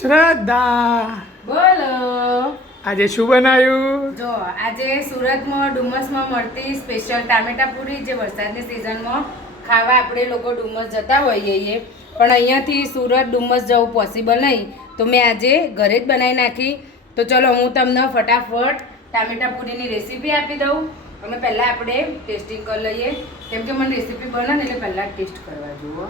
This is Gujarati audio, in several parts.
શ્રદ્ધા, બોલો. આજે શું બનાવ્યું? જો આજે સુરતમાં ડુમસમાં મળતી સ્પેશિયલ ટામેટા પૂરી, જે વરસાદની સિઝનમાં ખાવા આપણે લોકો ડુમસ જતા હોઈએ, પણ અહીંયાથી સુરત ડુમસ જવું પોસિબલ નહીં, તો મેં આજે ઘરે જ બનાવી નાખી. તો ચલો હું તમને ફટાફટ ટામેટા પૂરીની રેસીપી આપી દઉં. અને પહેલાં આપણે ટેસ્ટિંગ કરી લઈએ, કેમ કે મને રેસીપી બને ને એટલે પહેલાં ટેસ્ટ કરવા જુઓ.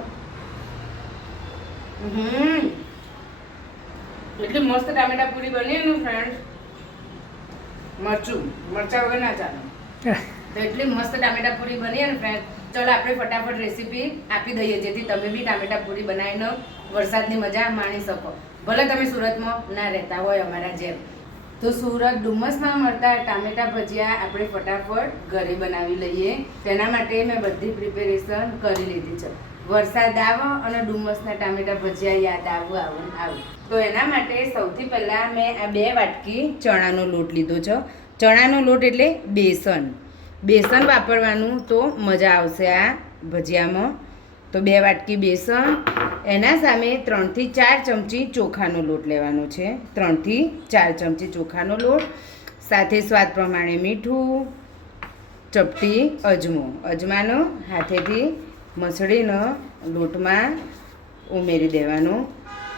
એટલી મસ્ત ટામેટા પૂરી બની ને ફ્રેન્ડ, મરચા વગર ના ચાલે. તો એટલી મસ્ત ટામેટા પૂરી બની ને ફ્રેન્ડ, ચલો આપણે ફટાફટ રેસીપી આપી દઈએ, જેથી તમે બી ટામેટા પૂરી બનાવીને વરસાદની મજા માણી શકો. ભલે તમે સુરતમાં ના રહેતા હોય અમારા જેમ. તો સુરત ડુમસમાં મળતા ટામેટા ભજીયા આપણે ફટાફટ ઘરે બનાવી લઈએ. તેના માટે મેં બધી પ્રિપેરેશન કરી લીધી છે. વરસાદ આવો અને ડુમસના ટામેટા ભજીયા યાદ આવું. તો એના માટે સૌથી પહેલાં મેં આ 2 વાટકી ચણાનો લોટ લીધો છે. ચણાનો લોટ એટલે બેસન વાપરવાનું, તો મજા આવશે આ ભજીયામાં. તો 2 વાટકી બેસન, એના સામે 3 થી 4 ચમચી ચોખાનો લોટ લેવાનો છે. 3 થી 4 ચમચી ચોખાનો લોટ, સાથે સ્વાદ પ્રમાણે મીઠું, ચપટી અજમાનો હાથેથી મસળીને લોટમાં ઉમેરી દેવાનું.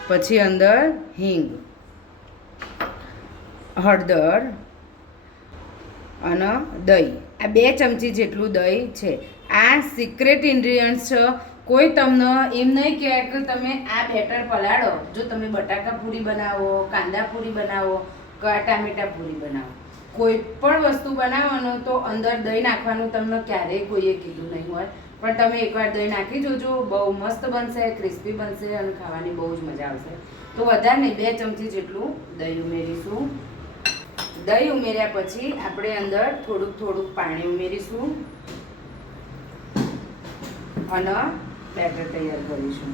પછી અંદર હિંગ, હળદર અને દહીં. આ 2 ચમચી જેટલું દહીં છે. આ સિક્રેટ ઇન્ગ્રીડિયન્ટ્સ છે. કોઈ તમને એમ નહીં કહે કે તમે આ બેટર પલાળો. જો તમે બટાકા પૂરી બનાવો, કાંદા પૂરી બનાવો કે ટામેટા પૂરી બનાવો, કોઈ પણ વસ્તુ બનાવવાનું તો અંદર દહીં નાખવાનું તમને ક્યારેય કોઈએ કીધું નહીં હોય. પણ તમે એકવાર દહીં નાખી જોજો, બહુ મસ્ત બનશે, ક્રિસ્પી બનશે અને ખાવાની બહુ જ મજા આવશે. તો વધારે નહીં, 2 ચમચી જેટલું દહીં ઉમેરીશું. દહીં ઉમેર્યા પછી આપણે અંદર થોડુંક પાણી ઉમેરીશું અને બેટર તૈયાર કરીશું.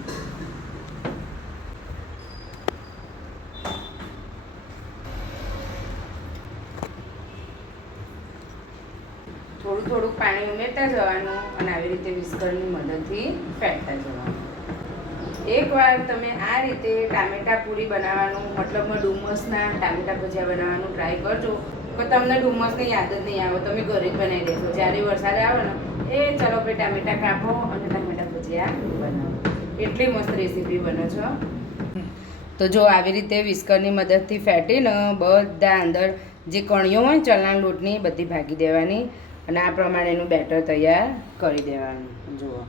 થોડુંક પાણી ઉમેરતા જવાનું અને આવી રીતે વિસ્કરની મદદથી ફેંટતા જવાનું. એકવાર તમે આ રીતે ટામેટા પૂરી બનાવવાનું, મતલબમાં ડુમસના ટામેટા ભજીયા બનાવવાનું ટ્રાય કરજો, તો તમને ડુમસની યાદ જ નહીં આવે. તમે ઘરે જ બનાવી દેશો. જ્યારે વરસાદ આવે ને, ચલો ભાઈ ટામેટા કાપો અને ટામેટા ભજીયા બનાવો. એટલી મસ્ત રેસીપી બને છે. તો જો આવી રીતે વિસ્કરની મદદથી ફેટીને બધા અંદર જે કણીઓ હોય ચણાના લોટની બધી ભાગી દેવાની અને આ પ્રમાણેનું બેટર તૈયાર કરી દેવાનું. જુઓ,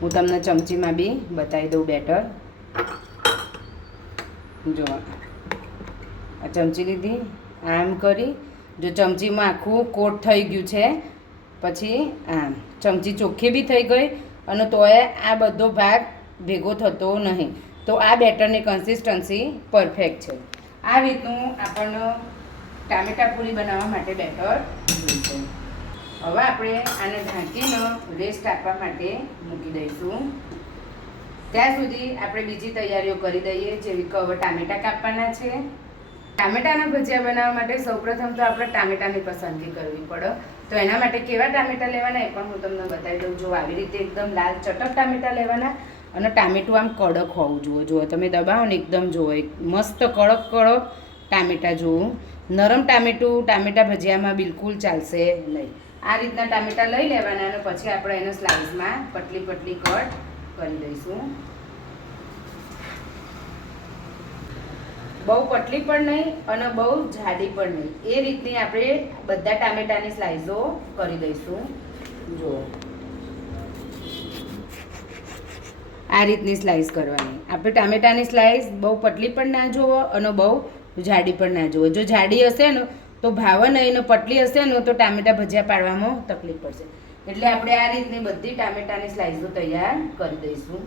હું તમને ચમચીમાં બી બતાવી દઉં બેટર. જો આ ચમચી લીધી, આમ કરી, જો ચમચીમાં આખું કોટ થઈ ગયું છે, પછી આમ ચમચી ચોખ્ખી બી થઈ ગઈ અને તોય આ બધો ભાગ ભેગો થતો નહીં. તો આ બેટરની કન્સિસ્ટન્સી પરફેક્ટ છે. આ રીતનું આપણને ટામેટા પૂરી બનાવવા માટે બેટર જોઈશે. હવે આપણે આને ઢાંકીને રેસ્ટ આપવા માટે મૂકી દઈશું. ત્યાં સુધી આપણે બીજી તૈયારીઓ કરી દઈએ, જેવી કે હવે ટામેટા કાપવાના છે. ટામેટાના ભજીયા બનાવવા માટે સૌપ્રથમ તો આપણે ટામેટાની પસંદગી કરવી પડે. તો એના માટે કેવા ટામેટા લેવાના એ પણ હું તમને બતાવી દઉં. જો આવી રીતે એકદમ લાલ ચટક ટામેટા લેવાના અને ટામેટું આમ કડક હોવું જોઈએ. જુઓ, તમે દબાવો ને એકદમ જુઓ, મસ્ત કડક ટામેટા જુઓ. નરમ ટામેટા ભજીયામાં બિલકુલ ચાલશે નહીં. આ રીતના ટામેટા લઈ લેવાના અને પછી આપણે એને સ્લાઇસમાં પતલી કટ કરી દઈશું. બહુ પતલી પણ નહીં અને બહુ જાડી પણ નહીં, એ રીતની આપણે બધા ટામેટાની સ્લાઇસો કરી દઈશું. જુઓ, આ રીતની સ્લાઇસ કરવાની. આપણે ટામેટાની સ્લાઇસ બહુ પતલી પણ ના જોવો અને બહુ જાડી પણ ના જોવો. જો જાડી હશે ને તો ભાવે નહીં, ને પતલી હશે ને તો ટામેટા ભજીયા પાડવામાં તકલીફ પડશે. એટલે આપણે આ રીતની બધી ટામેટાની સ્લાઇસો તૈયાર કરી દઈશું.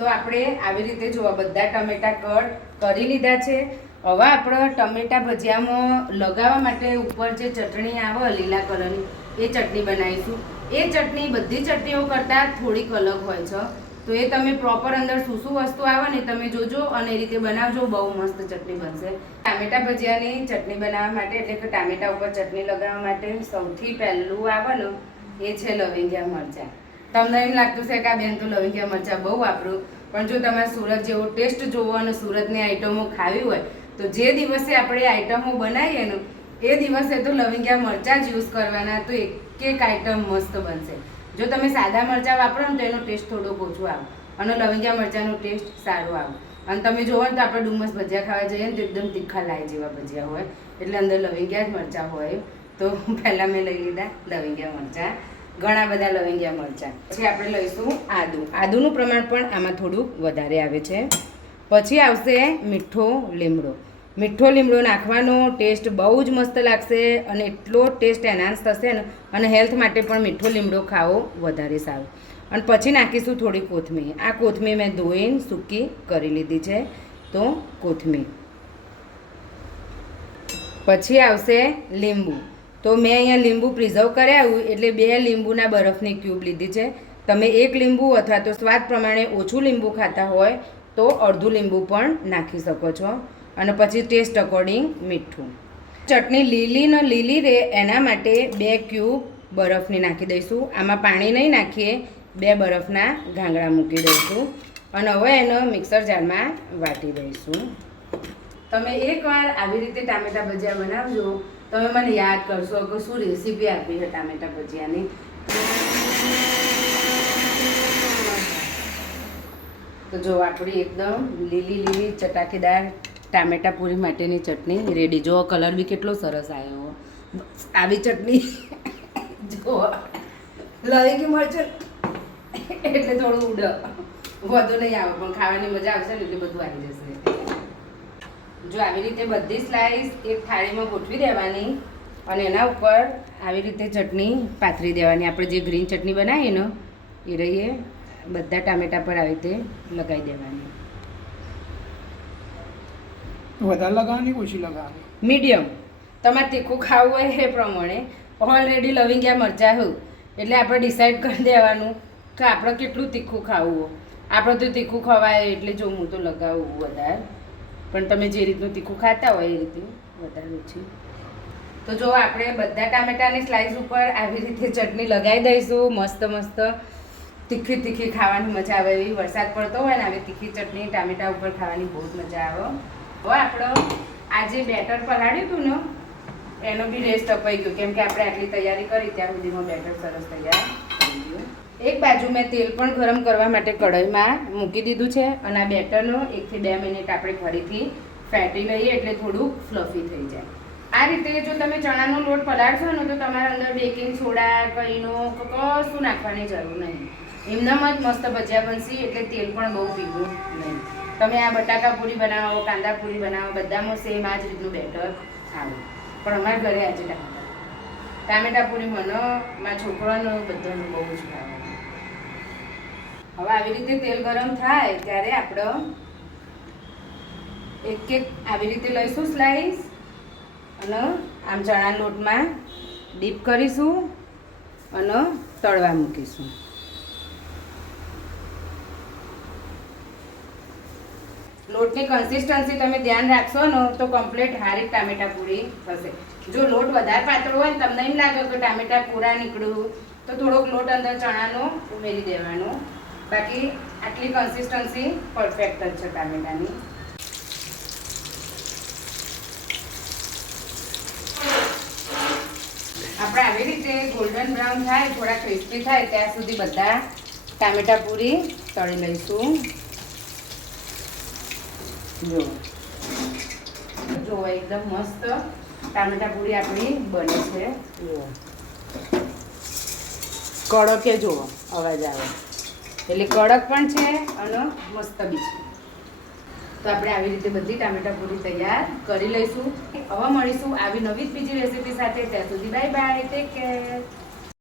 તો આપણે આવી રીતે જોવા બધા ટમેટા કટ કરી લીધા છે. હવે આપણે ટમેટા ભજીયામાં લગાવવા માટે ઉપર જે ચટણી આવે લીલા કલરની, એ ચટણી બનાવીશું. એ ચટણી બધી ચટણીઓ કરતાં થોડીક અલગ હોય છે. તો એ તમે પ્રોપર અંદર શું વસ્તુ આવે ને તમે જોજો અને એ રીતે બનાવજો, બહુ મસ્ત ચટણી બનશે. ટામેટા ભજીયાની ચટણી બનાવવા માટે, એટલે કે ટામેટા ઉપર ચટણી લગાવવા માટે સૌથી પહેલું આવે ને એ છે લવિંગિયા મરચાં. તમને એમ લાગતું છે કે આ બેન તો લવિંગિયા મરચાં બહુ વાપરું, પણ જો તમારે સુરત જેવો ટેસ્ટ જોવો અને સુરતની આઈટમો ખાવી હોય તો જે દિવસે આપણે આઈટમો બનાવીએ ને એ દિવસે તો લવિંગિયા મરચાં જ યુઝ કરવાના, તો એક એક આઈટમ મસ્ત બનશે. જો તમે સાદા મરચાં વાપરો ને તો એનો ટેસ્ટ થોડોક ઓછો આવે અને લવિંગિયા મરચાંનો ટેસ્ટ સારો આવે. અને તમે જોવો ને તો આપણે ડુમસ ભજીયા ખાવા જઈએ ને તો એકદમ તીખા લાય જેવા ભજીયા હોય, એટલે અંદર લવિંગિયા જ મરચાં હોય. તો પહેલાં મેં લઈ લીધા લવિંગિયા મરચાં, ઘણા બધા લવિંગિયા મરચાં. પછી આપણે લઈશું આદું. આદુનું પ્રમાણ પણ આમાં થોડુંક વધારે આવે છે. પછી આવશે મીઠો લીમડો. મીઠો લીમડો નાખવાનો ટેસ્ટ બહુ જ મસ્ત લાગશે અને એટલો ટેસ્ટ એનહાન્સ થશે ને, અને હેલ્થ માટે પણ મીઠો લીમડો ખાવો વધારે સારું. અને પછી નાખીશું થોડી કોથમીર. આ કોથમીર મેં ધોઈને સૂકી કરી લીધી છે, તો કોથમીર. પછી આવશે લીંબુ. તો મેં અહીંયા લીંબુ પ્રિઝર્વ કરાવ્યું એટલે 2 લીંબુના બરફની ક્યુબ લીધી છે. તમે 1 લીંબુ અથવા તો સ્વાદ પ્રમાણે ઓછું લીંબુ ખાતા હોય તો અડધું લીંબુ પણ નાખી શકો છો. અને પછી ટેસ્ટ અકોર્ડિંગ મીઠું. ચટણી લીલી રહે એના માટે 2 ક્યુબ બરફની નાખી દઈશું. આમાં પાણી નહીં નાખીએ, 2 બરફના ઘાંગડા મૂકી દઈશું અને હવે એનો મિક્સર જારમાં વાટી દઈશું. તમે એકવાર આવી રીતે ટામેટા ભજીયા બનાવજો, તમે મને યાદ કરશો કે શું રેસીપી આપી છે ટામેટા ભજીયાની. તો જો આપણી એકદમ લીલી ચટાકેદાર ટામેટા પૂરી માટેની ચટણી રેડી. જો કલર બી કેટલો સરસ આવ્યો. આવી ચટણી જો લવિંગી મરચું એટલે થોડું ઉડ વધુ નહીં આવે, પણ ખાવાની મજા આવશે ને એટલે બધું આવી જશે. જો આવી રીતે બધી સ્લાઈસ એક થાળીમાં ગોઠવી દેવાની અને એના ઉપર આવી રીતે ચટણી પાથરી દેવાની. આપણે જે ગ્રીન ચટણી બનાવીએ ને એ રહીએ બધા ટામેટા પર આવી રીતે લગાવી દેવાની. વધારે લગાવવાની ઓછી લગાવવાની? મીડિયમ. તમારે તીખું ખાવું હોય એ પ્રમાણે. ઓલરેડી લવિંગિયા મરચાં હોય એટલે આપણે ડિસાઈડ કરી દેવાનું કે આપણે કેટલું તીખું ખાવું હોય. આપણે તો તીખું ખવાય એટલે જો હું તો લગાવું વધારે, પણ તમે જે રીતનું તીખું ખાતા હોય એ રીતે વધારે ઓછી. તો જો આપણે બધા ટામેટાની સ્લાઈસ ઉપર આવી રીતે ચટણી લગાવી દઈશું. મસ્ત મસ્ત તીખી ખાવાની મજા આવે એવી. વરસાદ પડતો હોય ને આવી તીખી ચટણી ટામેટા ઉપર ખાવાની બહુ જ મજા આવે. હવે આપણો આ જે બેટર પલાળ્યું હતું ને એનો બી રેસ્ટ અપાઈ ગયો, કેમ કે આપણે આટલી તૈયારી કરી ત્યાં સુધીમાં બેટર સરસ તૈયાર થઈ ગયું. એક બાજુ મેં તેલ પણ ગરમ કરવા માટે કઢાઈમાં મૂકી દીધું છે અને આ બેટરનો 1 થી 2 મિનિટ આપણે ફરીથી ફેટી લઈએ એટલે થોડું ફ્લફી થઈ જાય. આ રીતે જો તમે ચણાનો લોટ પલાળશો ને તો તમારા અંદર બેકિંગ સોડા કંઈનો કશું નાખવાની જરૂર નહીં. એમનામ જ મસ્ત ભજીયા બનશે, એટલે તેલ પણ બહુ પીવું નહીં. તમે આ બટાકા પૂરી બનાવો, કાંદા પૂરી બનાવો, બધામાં સેમ આ જ રીતનું બેટર આવે. પણ અમારા ઘરે આજે ટામેટા પૂરી મને મારા છોકરાનો બધાનો બહુ જ ભાવે. હવે આવી રીતે તેલ ગરમ થાય ત્યારે આપણે એક આવી રીતે લઈશું સ્લાઈસ અને આમ ચણા લોટમાં ડીપ કરીશું અને તળવા મૂકીશું. લોટની કન્સિસ્ટન્સી તમે ધ્યાન રાખશો ને તો કમ્પ્લીટ હારી ટામેટા પૂરી થશે. જો લોટ વધારે પાતળો હોય ને તમને એમ લાગે કે ટામેટા પૂરા નીકળ્યું તો થોડોક લોટ અંદર ચણાનો ઉમેરી દેવાનો. બાકી આટલી કન્સિસ્ટન્સી પરફેક્ટ જ છે ટામેટાની. આપણે આવી રીતે ગોલ્ડન બ્રાઉન થાય, થોડા ક્રિસ્પી થાય ત્યાં સુધી બધા ટામેટા પૂરી તળી લઈશું. જો એકદમ મસ્ત ટામેટા પૂરી આપણી બને છે. કડકે જુઓ અવાજ આવે એટલે કડક પણ છે અને મસ્ત બી છે. તો આપણે આવી રીતે બધી ટામેટા પૂરી તૈયાર કરી લઈશું. હવે મળીશું આવી નવી જ બીજી રેસીપી સાથે. ત્યાં સુધી બાય બાય, ટેક કેર.